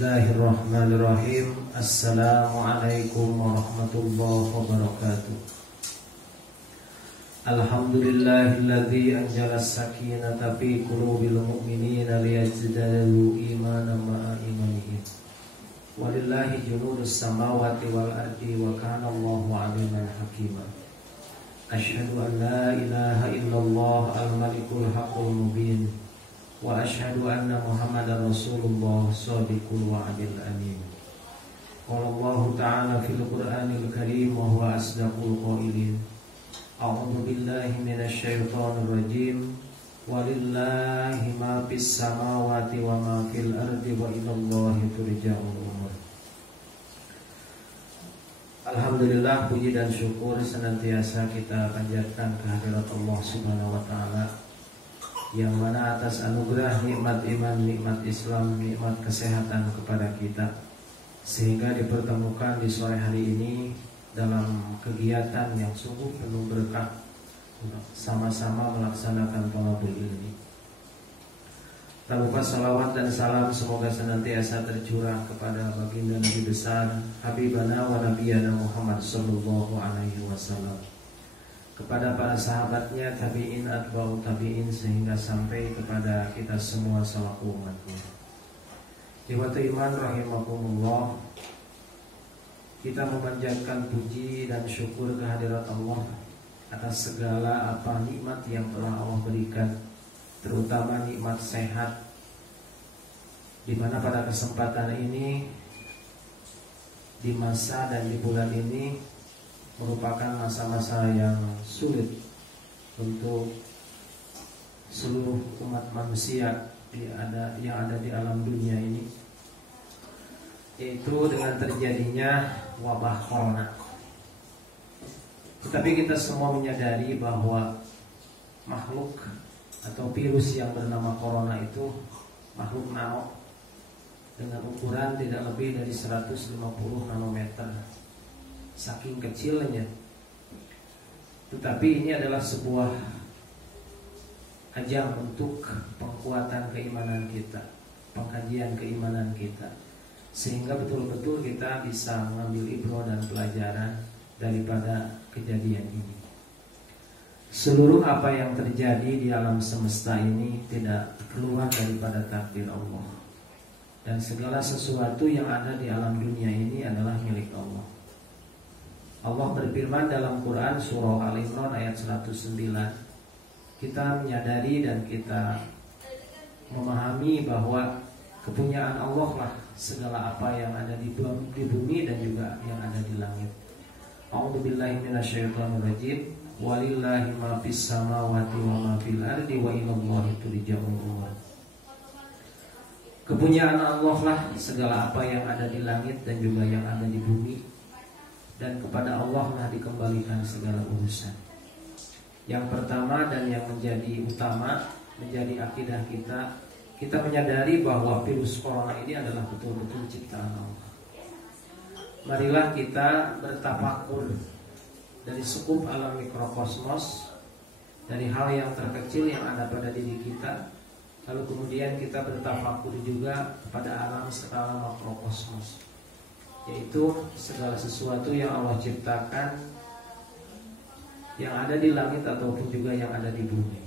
Bismillahirrahmanirrahim. Assalamualaikum warahmatullahi wabarakatuh. Alhamdulillahilladzi anzala as-sakinata fi qulubil mu'minina liyazdadu imanan ma'a imanihim. Walillahi junudus samawati wal ardi wa kana Allahu 'aliman hakima. Asyhadu an la ilaha illallah al-malikul haqqul mubin. Wa asyhadu anna Muhammadar Rasulullah shadiqul wa'dil amin. Qala Allah ta'ala fil Qur'anil Karim wa huwa asdaqul qailin. A'udzu billahi minasy syaithanir rajim. Walillahi ma fis samawati wa ma fil ardi wa ilallahi turja'ul umur. Alhamdulillah, puji dan syukur senantiasa kita panjatkan kehadirat Allah Subhanahu wa taala, yang mana atas anugerah nikmat iman, nikmat Islam, nikmat kesehatan kepada kita, sehingga dipertemukan di sore hari ini dalam kegiatan yang sungguh penuh berkah, sama-sama melaksanakan thalabul ilmi. Tak lupa salawat dan salam semoga senantiasa tercurah kepada baginda Nabi besar Habibana wa Nabiyana Muhammad sallallahu alaihi wasallam, kepada para sahabatnya, tabi'in, atba'u tabi'in, sehingga sampai kepada kita semua selaku umatnya. Ikhwatu iman rahimakumullah, kita memanjatkan puji dan syukur kehadirat Allah atas segala apa nikmat yang telah Allah berikan, terutama nikmat sehat, di mana pada kesempatan ini, di masa dan di bulan ini merupakan masa-masa yang sulit untuk seluruh umat manusia yang ada di alam dunia ini, yaitu dengan terjadinya wabah corona. Tetapi kita semua menyadari bahwa makhluk atau virus yang bernama corona itu makhluk nano dengan ukuran tidak lebih dari 150 nanometer, saking kecilnya. Tetapi ini adalah sebuah ajang untuk penguatan keimanan kita, pengkajian keimanan kita, sehingga betul-betul kita bisa mengambil ibrah dan pelajaran daripada kejadian ini. Seluruh apa yang terjadi di alam semesta ini tidak keluar daripada takdir Allah, dan segala sesuatu yang ada di alam dunia ini adalah milik Allah. Allah berfirman dalam Quran surah Al-Imran ayat 109. Kita menyadari dan kita memahami bahwa kepunyaan Allah lah segala apa yang ada di bumi dan juga yang ada di langit. A'udzubillahi minasyaitonir rajim. Walillahi ma fis samawati wa ma fil ardi wa ilallahi turja'ul umur. Kepunyaan Allah lah segala apa yang ada di langit dan juga yang ada di bumi, dan kepada Allah lah dikembalikan segala urusan. Yang pertama dan yang menjadi utama, menjadi akidah kita, kita menyadari bahwa virus corona ini adalah betul-betul ciptaan Allah. Marilah kita bertafakur dari sekup alam mikrokosmos, dari hal yang terkecil yang ada pada diri kita, lalu kemudian kita bertafakur juga pada alam skala makrokosmos, yaitu segala sesuatu yang Allah ciptakan, yang ada di langit ataupun juga yang ada di bumi.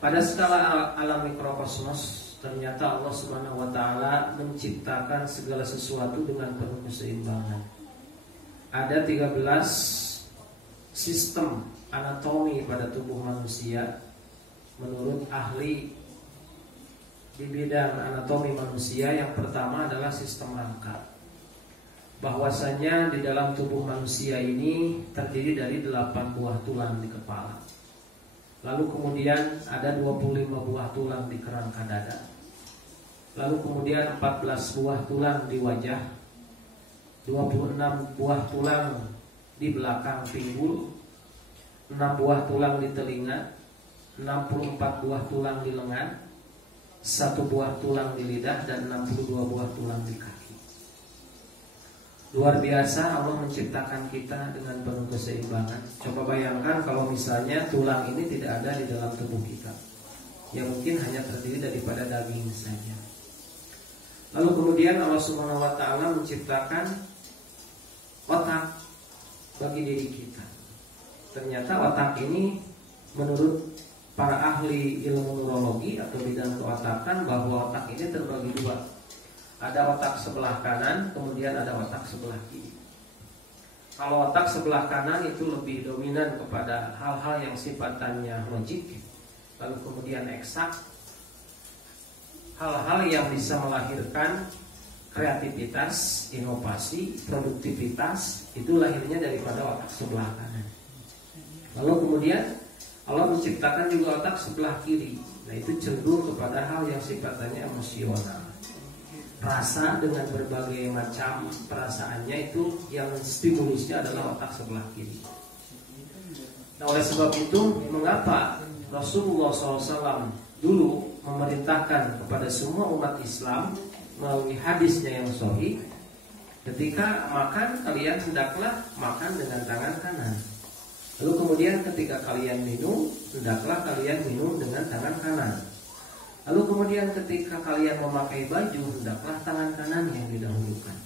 Pada skala alam mikrokosmos, ternyata Allah Subhanahu wa taala menciptakan segala sesuatu dengan penuh keseimbangan. Ada 13 sistem anatomi pada tubuh manusia menurut ahli di bidang anatomi manusia. Yang pertama adalah sistem rangka, bahwasanya di dalam tubuh manusia ini terdiri dari 8 buah tulang di kepala, lalu kemudian ada 25 buah tulang di kerangka dada, lalu kemudian 14 buah tulang di wajah, 26 buah tulang di belakang pinggul, 6 buah tulang di telinga, 64 buah tulang di lengan, 1 buah tulang di lidah, dan 62 buah tulang di kaki. Luar biasa Allah menciptakan kita dengan penuh keseimbangan. Coba bayangkan kalau misalnya tulang ini tidak ada di dalam tubuh kita, ya mungkin hanya terdiri daripada daging saja. Lalu kemudian Allah Subhanahu wa taala menciptakan otak bagi diri kita. Ternyata otak ini menurut para ahli ilmu neurologi atau bidang keotakan bahwa otak ini terbagi dua. Ada otak sebelah kanan, kemudian ada otak sebelah kiri. Kalau otak sebelah kanan itu lebih dominan kepada hal-hal yang sifatnya logik, lalu kemudian eksak, hal-hal yang bisa melahirkan kreativitas, inovasi, produktivitas, itu lahirnya daripada otak sebelah kanan. Lalu kemudian Allah menciptakan juga otak sebelah kiri. Nah, itu cenderung kepada hal yang sifatnya emosional. Rasa dengan berbagai macam perasaannya itu yang stimulusnya adalah otak sebelah kiri. Nah, oleh sebab itu mengapa Rasulullah SAW dulu memerintahkan kepada semua umat Islam melalui hadisnya yang sahih, ketika makan kalian hendaklah makan dengan tangan kanan. Lalu kemudian ketika kalian minum hendaklah kalian minum dengan tangan kanan. Lalu kemudian ketika kalian memakai baju hendaklah tangan kanan yang didahulukan.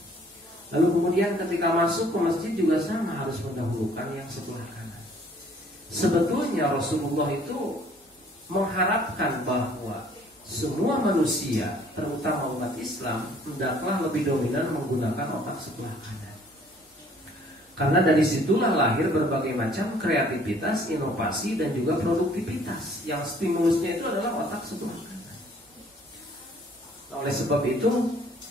Lalu kemudian ketika masuk ke masjid juga sama, harus mendahulukan yang sebelah kanan. Sebetulnya Rasulullah itu mengharapkan bahwa semua manusia, terutama umat Islam, hendaklah lebih dominan menggunakan otak sebelah kanan. Karena dari situlah lahir berbagai macam kreativitas, inovasi, dan juga produktivitas. Yang stimulusnya itu adalah otak sebelah kanan. Nah, oleh sebab itu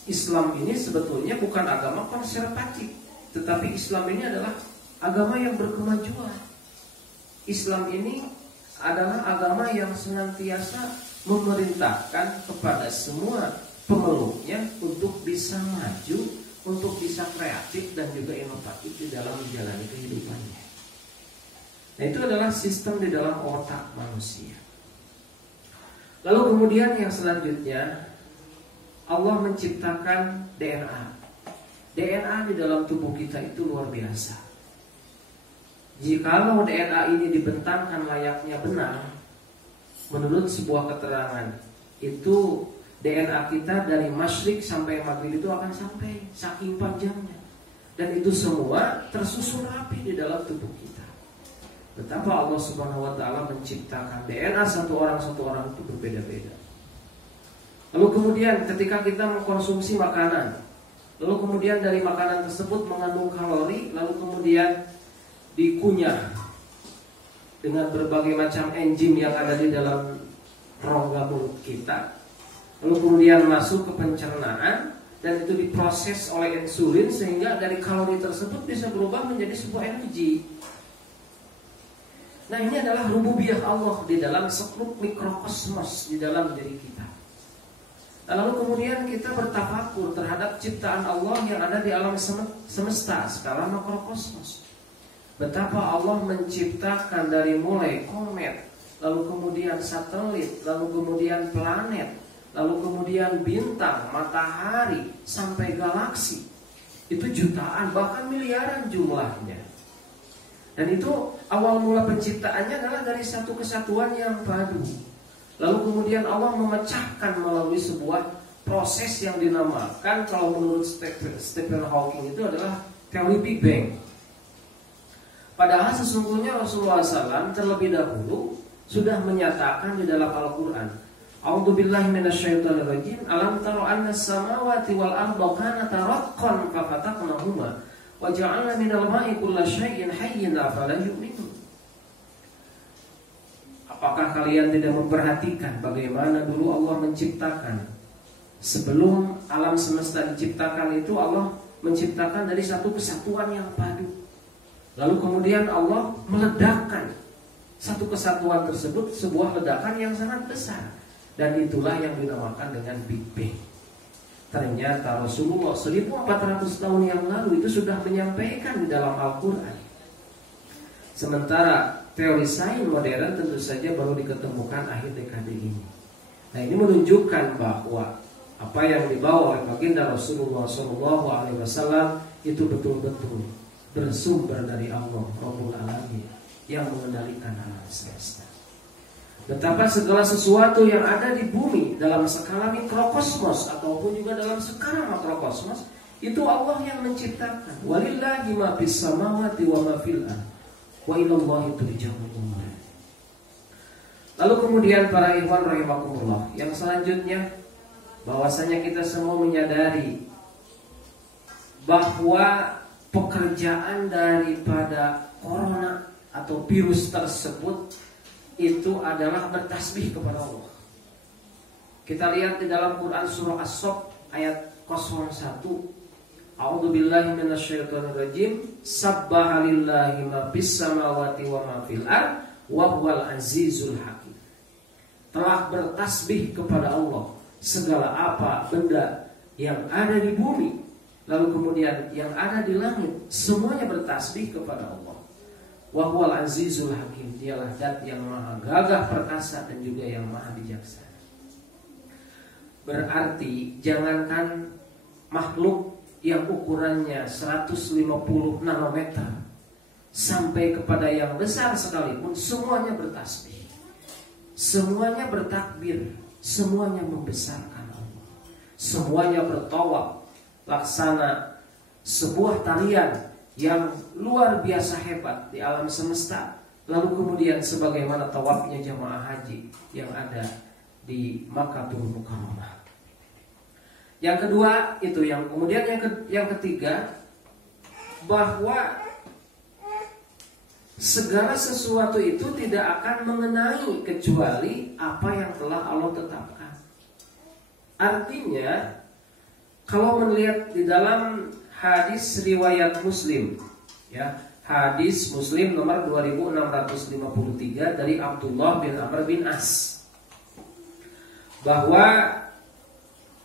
Islam ini sebetulnya bukan agama konservatif, tetapi Islam ini adalah agama yang berkemajuan. Islam ini adalah agama yang senantiasa memerintahkan kepada semua pemeluknya untuk bisa maju, untuk bisa kreatif dan juga inovatif di dalam menjalani kehidupannya. Nah, itu adalah sistem di dalam otak manusia. Lalu kemudian yang selanjutnya, Allah menciptakan DNA. DNA di dalam tubuh kita itu luar biasa. Jikalau DNA ini dibentangkan layaknya benang, menurut sebuah keterangan, itu DNA kita dari masyrik sampai maghrib itu akan sampai, saking panjangnya. Dan itu semua tersusun rapi di dalam tubuh kita. Betapa Allah Subhanahu wa taala menciptakan DNA satu orang itu berbeda-beda. Lalu kemudian ketika kita mengkonsumsi makanan, lalu kemudian dari makanan tersebut mengandung kalori, lalu kemudian dikunyah dengan berbagai macam enzim yang ada di dalam rongga mulut kita, lalu kemudian masuk ke pencernaan dan itu diproses oleh insulin sehingga dari kalori tersebut bisa berubah menjadi sebuah energi. Nah, ini adalah rububiyah Allah di dalam sekelumit mikrokosmos di dalam diri kita. Lalu kemudian kita bertafakur terhadap ciptaan Allah yang ada di alam semesta skala makrokosmos. Betapa Allah menciptakan dari mulai komet, lalu kemudian satelit, lalu kemudian planet, lalu kemudian bintang, matahari, sampai galaksi. Itu jutaan, bahkan miliaran jumlahnya. Dan itu awal mula penciptaannya adalah dari satu kesatuan yang padu. Lalu kemudian Allah memecahkan melalui sebuah proses yang dinamakan, kalau menurut Stephen Hawking itu adalah teori Big Bang. Padahal sesungguhnya Rasulullah SAW terlebih dahulu sudah menyatakan di dalam Al-Quran, A'udzubillahi minasyaitonirrajim, alam taro anna samawati wal arda kanata raqqan fafataqnahuma wa ja'alna minal ma'i kulla syai'in hayyin afala yu'minun. Apakah kalian tidak memperhatikan bagaimana dulu Allah menciptakan? Sebelum alam semesta diciptakan itu Allah menciptakan dari satu kesatuan yang padu. Lalu kemudian Allah meledakkan satu kesatuan tersebut, sebuah ledakan yang sangat besar. Dan itulah yang dinamakan dengan Big Bang. Ternyata Rasulullah 1400 tahun yang lalu itu sudah menyampaikan di dalam Al-Quran. Sementara teori sains modern tentu saja baru diketemukan akhir dekade ini. Nah, ini menunjukkan bahwa apa yang dibawa oleh baginda Rasulullah SAW itu betul-betul bersumber dari Allah Rabbul Alamin yang mengendalikan alam semesta. Betapa segala sesuatu yang ada di bumi dalam skala mikrokosmos ataupun juga dalam skala makrokosmos itu Allah yang menciptakan. Walillahi ma fis samawati wa ma fil ardh wa ilallahi turja'ul umur. Lalu kemudian para ikhwan rahimakumullah, yang selanjutnya bahwasanya kita semua menyadari bahwa pekerjaan daripada corona atau virus tersebut itu adalah bertasbih kepada Allah. Kita lihat di dalam Quran surah As-Saff ayat 01. A'udzubillahi minasyaitonirrajim. Sabbaha lillahi ma fis samawati wa ma fil ardh wa huwal azizul hakim. Telah bertasbih kepada Allah segala apa benda yang ada di bumi, lalu kemudian yang ada di langit, semuanya bertasbih kepada Allah. Wa huwal azizul hakim, dialah zat yang maha gagah perkasa dan juga yang maha bijaksana. Berarti jangankan makhluk yang ukurannya 150 nanometer sampai kepada yang besar sekalipun semuanya bertasbih. Semuanya bertakbir, semuanya membesarkan Allah. Semuanya bertawaf, laksana sebuah tarian yang luar biasa hebat di alam semesta. Lalu kemudian sebagaimana tawafnya jamaah haji yang ada di Makkahul Mukarramah. Yang kedua itu, yang kemudian yang ketiga, bahwa segala sesuatu itu tidak akan mengenai kecuali apa yang telah Allah tetapkan. Artinya kalau melihat di dalam hadis riwayat Muslim, ya, hadis Muslim nomor 2653 dari Abdullah bin Amr bin As, bahwa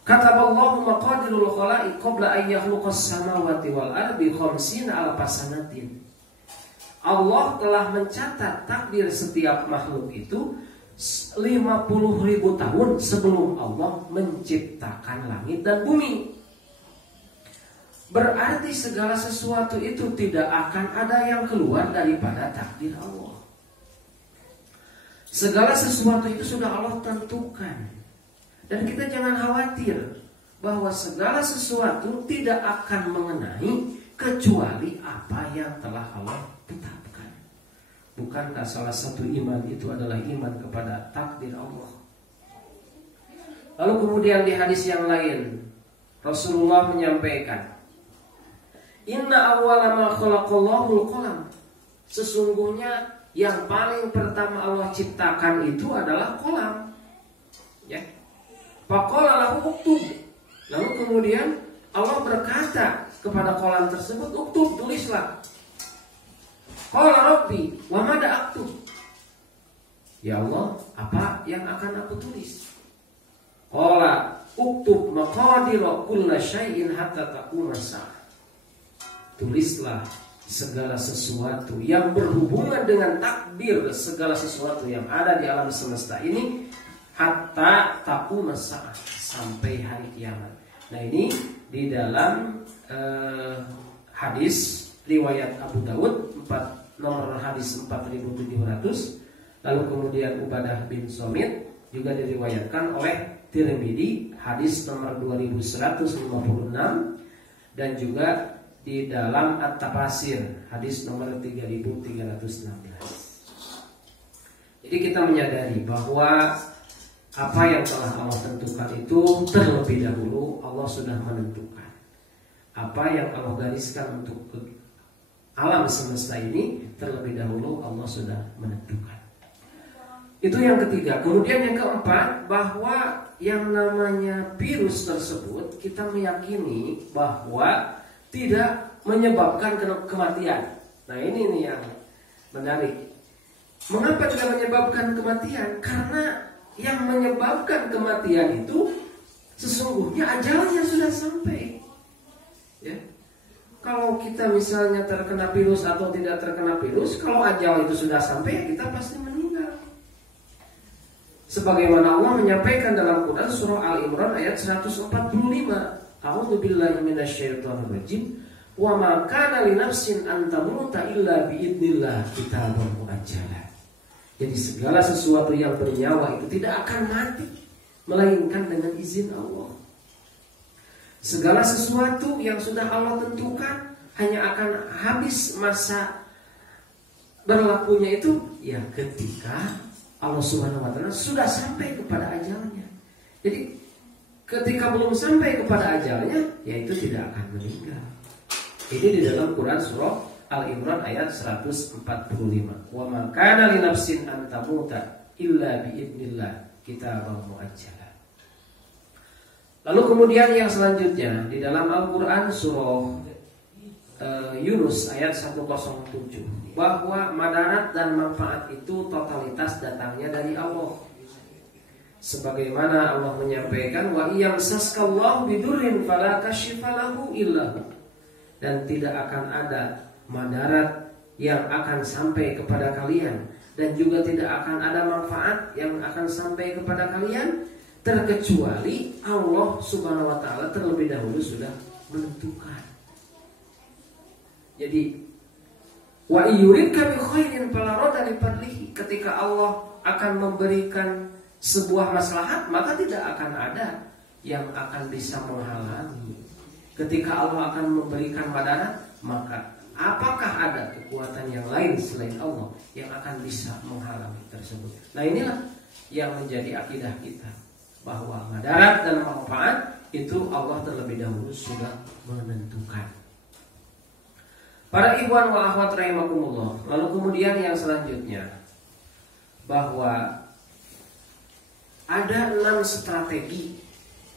kataballahu maqadirul khalaiq qabla an yakhluqas samawati wal ardi 50 alfasanatin. Allah telah mencatat takdir setiap makhluk itu 50.000 tahun sebelum Allah menciptakan langit dan bumi. Berarti segala sesuatu itu tidak akan ada yang keluar daripada takdir Allah. Segala sesuatu itu sudah Allah tentukan. Dan kita jangan khawatir bahwa segala sesuatu tidak akan mengenai kecuali apa yang telah Allah tetapkan. Bukankah salah satu iman itu adalah iman kepada takdir Allah? Lalu kemudian di hadis yang lain Rasulullah menyampaikan, Inna awwala ma khalaqallahu qalam. Sesungguhnya yang paling pertama Allah ciptakan itu adalah kolam. Ya. Faqala lahu uktub. Lalu kemudian Allah berkata kepada kolam tersebut, uktub, tulislah. Qala rabbi wa mada aktub. Ya Allah, apa yang akan aku tulis? Qala uktub maqadira kulli syai'in hatta taquma as-saah. Tulislah segala sesuatu yang berhubungan dengan takdir segala sesuatu yang ada di alam semesta ini hatta taquma as-saah, sampai hari kiamat. Nah, ini di dalam hadis riwayat Abu Dawud nomor hadis 4700. Lalu kemudian Ubadah bin Somit juga diriwayatkan oleh Tirmidzi hadis nomor 2156, dan juga di dalam At-Tafasir hadis nomor 3316. Jadi kita menyadari bahwa apa yang telah Allah tentukan itu terlebih dahulu Allah sudah menentukan. Apa yang Allah gariskan untuk alam semesta ini terlebih dahulu Allah sudah menentukan. Itu yang ketiga. Kemudian yang keempat, bahwa yang namanya virus tersebut kita meyakini bahwa tidak menyebabkan kematian. Nah, ini nih yang menarik. Mengapa tidak menyebabkan kematian? Karena yang menyebabkan kematian itu sesungguhnya ajalnya sudah sampai. Ya. Kalau kita misalnya terkena virus atau tidak terkena virus, kalau ajal itu sudah sampai, kita pasti meninggal. Sebagaimana Allah menyampaikan dalam Quran surah Al-Imran ayat 145. A'udzubillahi minasyaitonirrajim. Wa ma kana li nafsin an tamuta illa biidznillah kitaban muajjalan. Jadi segala sesuatu yang bernyawa itu tidak akan mati melainkan dengan izin Allah. Segala sesuatu yang sudah Allah tentukan hanya akan habis masa berlakunya itu ya ketika Allah Subhanahu wa taala sudah sampai kepada ajalnya. Jadi ketika belum sampai kepada ajalnya, ya itu tidak akan meninggal. Ini di dalam Quran surah Al-Imran ayat 145. Wa ma kana li nafsin an tamuta illa bi idznillah kitaban muajjala. Lalu kemudian yang selanjutnya di dalam Al-Quran surah Yunus ayat 107, bahwa madarat dan manfaat itu totalitas datangnya dari Allah. Sebagaimana Allah menyampaikan, wa iyamsaskallahu bidurrin fala kashifa lahu illahu. Dan tidak akan ada madarat yang akan sampai kepada kalian, dan juga tidak akan ada manfaat yang akan sampai kepada kalian terkecuali Allah Subhanahu wa taala terlebih dahulu sudah menentukan. Jadi wa yuridka bi khairin fala radda li fadlihi, ketika Allah akan memberikan sebuah maslahat, maka tidak akan ada yang akan bisa menghalangi. Ketika Allah akan memberikan madarat, maka apakah ada kekuatan yang lain selain Allah yang akan bisa menghalangi tersebut? Nah, inilah yang menjadi akidah kita, bahwa madarat dan manfaat itu Allah terlebih dahulu sudah menentukan. Para ikhwan wa akhwat rahimakumullah. Lalu kemudian yang selanjutnya, bahwa ada 6 strategi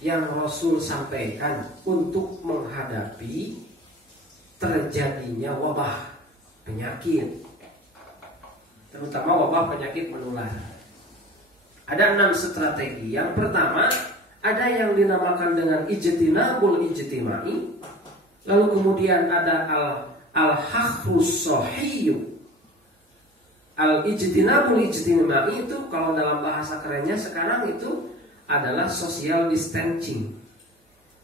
yang Rasul sampaikan untuk menghadapi terjadinya wabah penyakit, terutama wabah penyakit menular. Ada 6 strategi. Yang pertama, ada yang dinamakan dengan ijtinabul ijtimai. Lalu kemudian ada al-hakhrus sahih. Al-ijtinabul ijtimai itu kalau dalam bahasa kerennya sekarang itu adalah social distancing.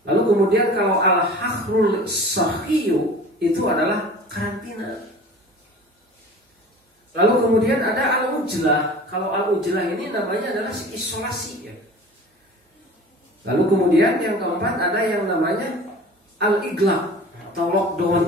Lalu kemudian kalau al-hakhrul sahih itu adalah karantina. Lalu kemudian ada al-ujlah. Kalau al-ujlah ini namanya adalah isolasi ya. Lalu kemudian yang keempat ada yang namanya al-iglaq atau lockdown.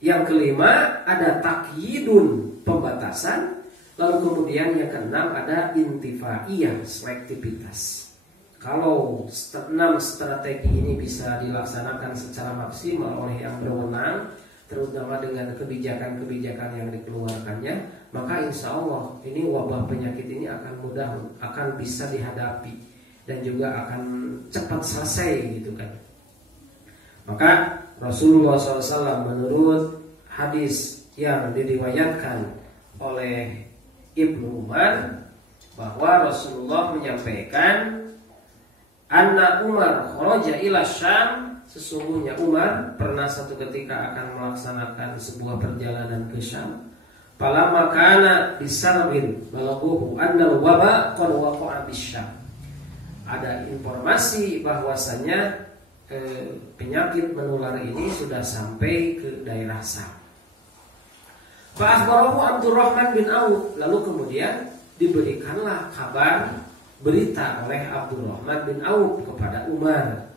Yang kelima ada takyidun, pembatasan. Lalu kemudian yang keenam ada intifaiyah, selektivitas. Kalau 6 strategi ini bisa dilaksanakan secara maksimal oleh yang berwenang, terutama dengan kebijakan-kebijakan yang dikeluarkannya, maka insya Allah ini wabah penyakit ini akan bisa dihadapi dan juga akan cepat selesai gitu kan. Maka Rasulullah SAW menurut hadis yang diriwayatkan oleh Ibnu Umar, bahwa Rasulullah menyampaikan, anna Umar kharaja ila Syam, sesungguhnya Umar pernah satu ketika akan melaksanakan sebuah perjalanan ke Syam. Falamma kana bisarbin balaghuhu anna waba qad waqa'a bisyam. Ada informasi bahwasanya penyakit menular ini sudah sampai ke daerah Syam. Fa akhbarahu Abdurrahman bin Auf, lalu kemudian diberikanlah kabar, berita oleh Abdurrahman bin Auf kepada Umar,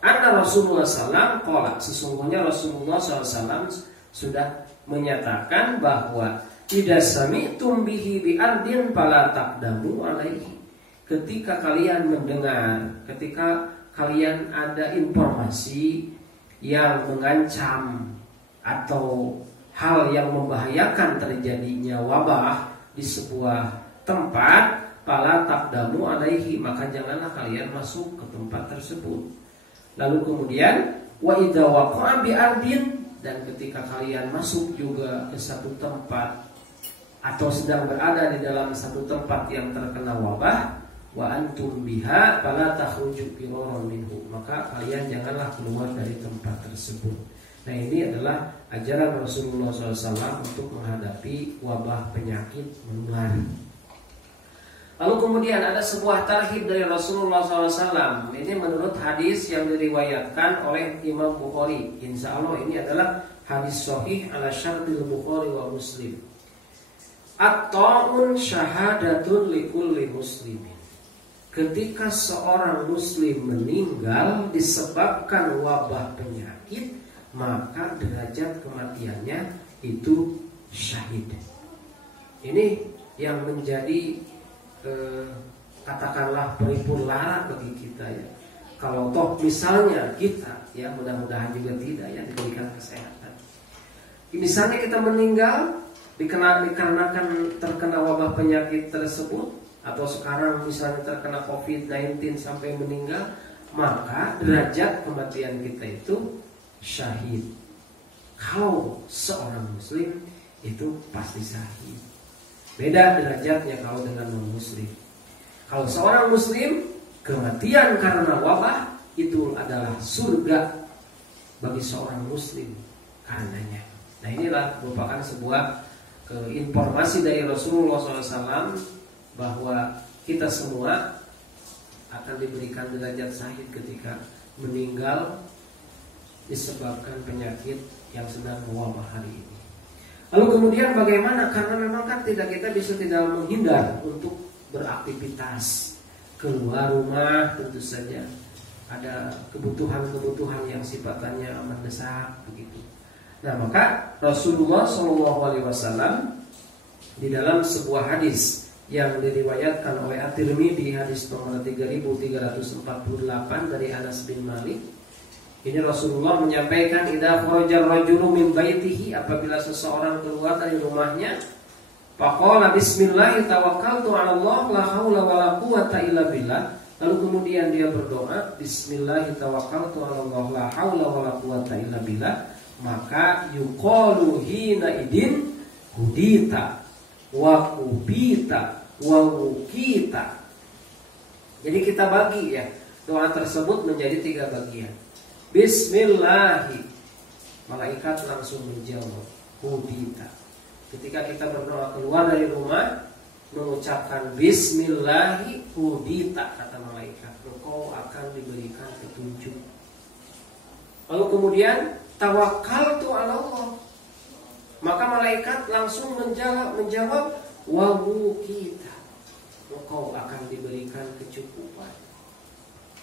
anna Rasulullah SAW qala, sesungguhnya Rasulullah SAW sudah menyatakan bahwa tidak sami'tum bihi bi ardin fala taqdamu alaihi. Ketika kalian mendengar, ketika kalian ada informasi yang mengancam atau hal yang membahayakan terjadinya wabah di sebuah tempat, fala taqdamu alaihi, maka janganlah kalian masuk ke tempat tersebut. Lalu kemudian wa idza waqa'a bi ardin, dan ketika kalian masuk juga ke satu tempat atau sedang berada di dalam satu tempat yang terkena wabah, wa antum biha fala takhruju firaran minhu, maka kalian janganlah keluar dari tempat tersebut. Nah, ini adalah ajaran Rasulullah SAW untuk menghadapi wabah penyakit menular. Lalu kemudian ada sebuah tarhib dari Rasulullah SAW. Ini menurut hadis yang diriwayatkan oleh Imam Bukhari. Insya Allah ini adalah hadis sahih ala syartil Bukhari wa Muslim. At-ta'un syahadatun likulli muslimin. Ketika seorang muslim meninggal disebabkan wabah penyakit, maka derajat kematiannya itu syahid. Ini yang menjadi katakanlah pelipur lara bagi kita ya. Kalau toh misalnya kita ya, mudah-mudahan juga tidak ya, diberikan kesehatan. Misalnya kita meninggal dikarenakan terkena wabah penyakit tersebut, atau sekarang misalnya terkena COVID-19 sampai meninggal, maka derajat kematian kita itu syahid. Kalau seorang muslim itu pasti syahid. Beda derajatnya kalau dengan non-muslim. Kalau seorang muslim, kematian karena wabah itu adalah surga bagi seorang muslim karenanya. Nah, inilah merupakan sebuah informasi dari Rasulullah SAW bahwa kita semua akan diberikan derajat syahid ketika meninggal disebabkan penyakit yang sedang mewabah hari ini. Lalu kemudian bagaimana? Karena memang kan kita bisa tidak menghindar untuk beraktivitas keluar rumah, tentu saja ada kebutuhan-kebutuhan yang sifatnya mendesak begitu. Nah, maka Rasulullah SAW di dalam sebuah hadis yang diriwayatkan oleh At-Tirmidzi, hadis nomor 3348 dari Anas bin Malik, ini Rasulullah menyampaikan, idza kharaja ar-rajulu min baitihi, apabila seseorang keluar dari rumahnya, faqala bismillah tawakkaltu 'ala Allah la haula wala quwata illa billah, lalu kemudian dia berdoa bismillah tawakkaltu 'ala Allah la haula wala quwata illa billah, maka yuqalu hina idin hudita wa kubita wa wukita. Jadi kita bagi ya doa tersebut menjadi 3 bagian. Bismillahi, malaikat langsung menjawab hudita. Ketika kita berdoa keluar dari rumah, mengucapkan bismillahi hudita, kata malaikat, engkau akan diberikan petunjuk. Lalu kemudian tawakkaltu 'ala Allah, maka malaikat langsung menjawab wa wukita, engkau akan diberikan kecukupan.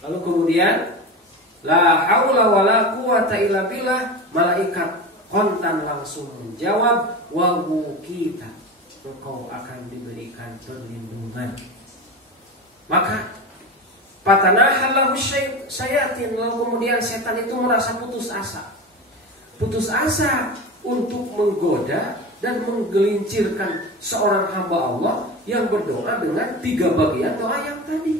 Lalu kemudian la haula wala quwata illa billah, malaikat kontan langsung menjawab wa wukita, engkau akan diberikan perlindungan. Maka patanahallahu syayatin, lalu kemudian setan itu merasa putus asa untuk menggoda dan menggelincirkan seorang hamba Allah yang berdoa dengan 3 bagian doa yang tadi.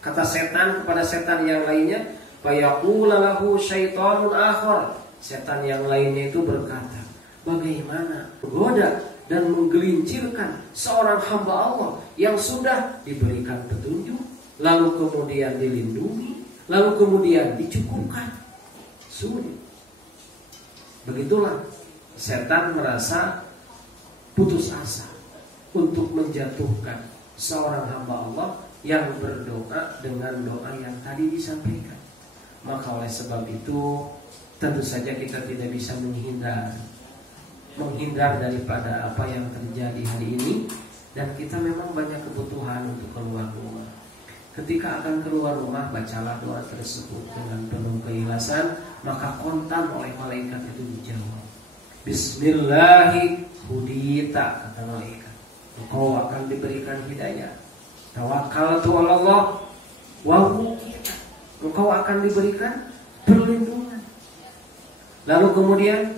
Kata setan kepada setan yang lainnya, fayaqulu lahu syaitanun akhar, setan yang lainnya itu berkata, bagaimana menggoda dan menggelincirkan seorang hamba Allah yang sudah diberikan petunjuk, lalu kemudian dilindungi, lalu kemudian dicukupkan. Sulit. Begitulah setan merasa putus asa untuk menjatuhkan seorang hamba Allah yang berdoa dengan doa yang tadi disampaikan. Maka oleh sebab itu tentu saja kita tidak bisa menghindar daripada apa yang terjadi hari ini, dan kita memang banyak kebutuhan untuk keluar rumah. Ketika akan keluar rumah, bacalah doa tersebut dengan penuh keikhlasan, maka kontan oleh malaikat itu dijawab. Bismillahi hudita, kata malaikat, engkau akan diberikan hidayah. Tawakkaltu 'ala Allah wa wukita, engkau akan diberikan perlindungan. Lalu kemudian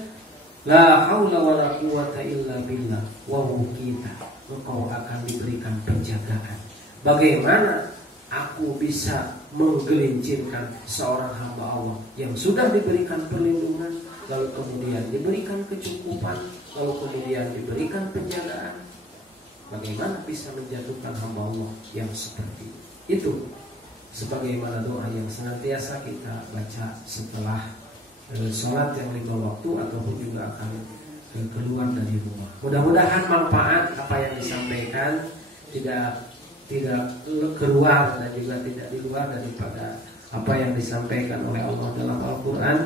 la haula wala quwata illa billah wa wukita, engkau akan diberikan penjagaan. Bagaimana aku bisa menggelincirkan seorang hamba Allah yang sudah diberikan perlindungan, lalu kemudian diberikan kecukupan, lalu kemudian diberikan penjagaan? Bagaimana bisa menjatuhkan hamba Allah yang seperti itu? Sebagaimana doa yang senantiasa kita baca setelah sholat yang 5 waktu ataupun juga akan keluar dari rumah. Mudah-mudahan manfaat apa yang disampaikan tidak keluar dan juga tidak di luar daripada apa yang disampaikan oleh Allah dalam Al-Quran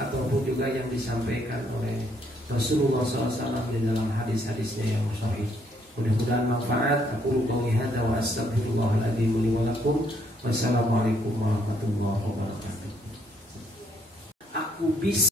ataupun juga yang disampaikan oleh Rasulullah SAW di dalam hadis-hadisnya yang sahih. Mudah-mudahan manfaat. Aku qouli hadza wa astaghfirullahaladzim li wa lakum. Wassalamualaikum warahmatullahi wabarakatuh. Aku bisa